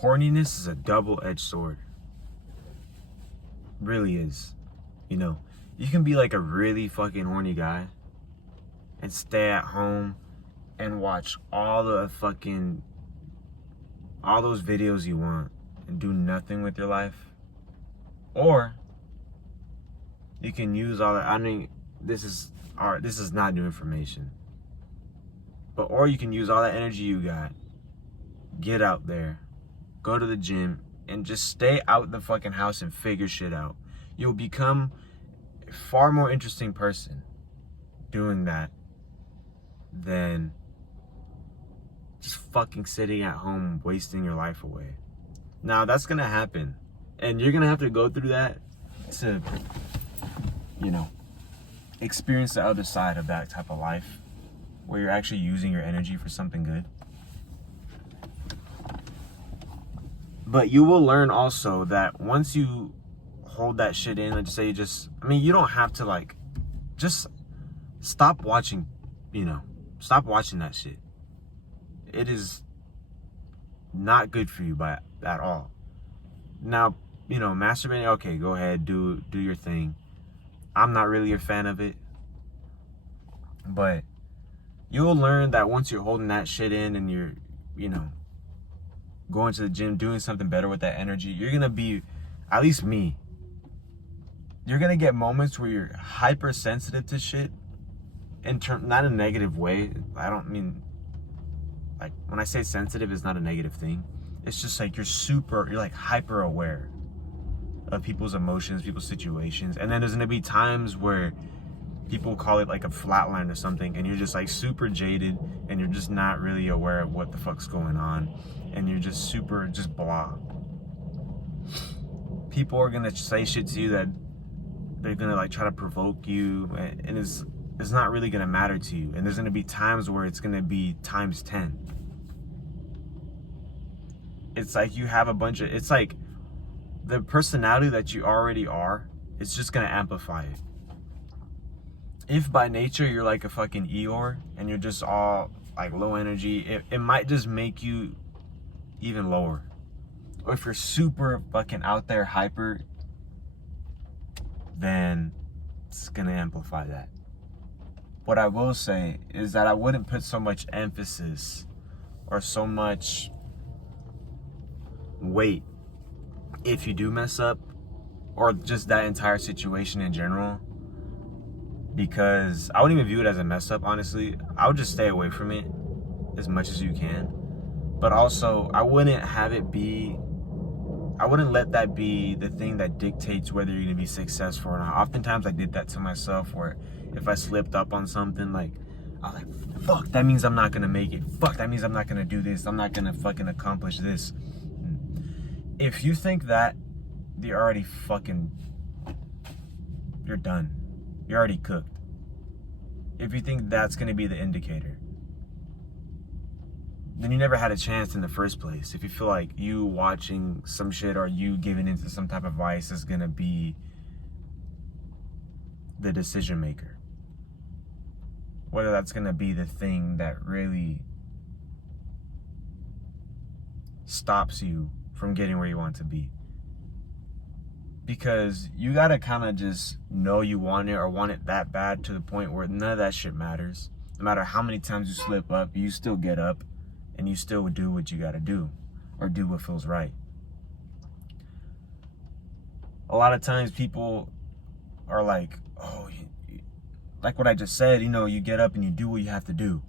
horniness is a double-edged sword. Really is. You know, you can be like a really fucking horny guy and stay at home and watch all those videos you want and do nothing with your life. Or you can use all that. I mean, this is not new information. But or you can use all that energy you got, get out there, go to the gym, and just stay out the fucking house and figure shit out. You'll become a far more interesting person doing that than just fucking sitting at home wasting your life away. Now that's gonna happen, and you're gonna have to go through that to, you know, experience the other side of that type of life where you're actually using your energy for something good. But you will learn also that once you hold that shit in, let's say you don't have to like, just stop watching, stop watching that shit. It is not good for you at all. Now, masturbating, okay, go ahead, do your thing. I'm not really a fan of it. But you'll learn that once you're holding that shit in and you're, going to the gym, doing something better with that energy, you're going to be, at least me, you're going to get moments where you're hypersensitive to shit, not in a negative way. I don't mean, like, when I say sensitive, it's not a negative thing. It's just like you're like hyper aware of people's emotions, people's situations. And then there's going to be times where people call it like a flatline or something, and you're just like super jaded and you're just not really aware of what the fuck's going on, and you're just just blah. People are gonna say shit to you that they're gonna like try to provoke you, and it's not really gonna matter to you. And there's gonna be times where it's gonna be times 10. It's like you have it's like the personality that you already are, it's just gonna amplify it. If by nature you're like a fucking Eeyore and you're just all like low energy, it might just make you even lower. Or if you're super fucking out there hyper, then it's gonna amplify that. What I will say is that I wouldn't put so much emphasis or so much weight if you do mess up, or just that entire situation in general. Because I wouldn't even view it as a mess up, honestly. I would just stay away from it as much as you can. But also, I wouldn't let that be the thing that dictates whether you're gonna be successful or not. Oftentimes I did that to myself, where if I slipped up on something, like, I was like, fuck, that means I'm not gonna make it. Fuck, that means I'm not gonna do this. I'm not gonna fucking accomplish this. If you think that, you're done. You're already cooked. If you think that's going to be the indicator, then you never had a chance in the first place. If you feel like you watching some shit or you giving into some type of vice is going to be the decision maker, whether that's going to be the thing that really stops you from getting where you want to be. Because you gotta kind of just know you want it, or want it that bad, to the point where none of that shit matters. No matter how many times you slip up, you still get up and you still do what you gotta do, or do what feels right. A lot of times people are like, oh, like what I just said, you get up and you do what you have to do.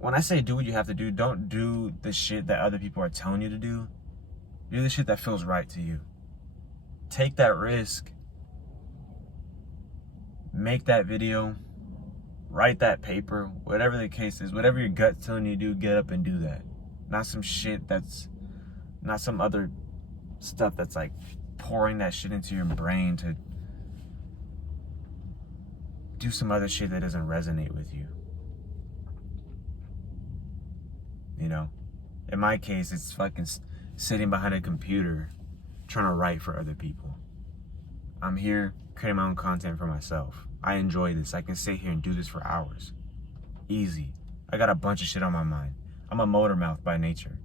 When I say do what you have to do, don't do the shit that other people are telling you to do. Do the shit that feels right to you. Take that risk. Make that video. Write that paper. Whatever the case is, whatever your gut's telling you to do, get up and do that. Not some shit not some other stuff that's like pouring that shit into your brain to do some other shit that doesn't resonate with you. In my case, it's fucking sitting behind a computer trying to write for other people. I'm here creating my own content for myself. I enjoy this. I can sit here and do this for hours. Easy. I got a bunch of shit on my mind. I'm a motor mouth by nature.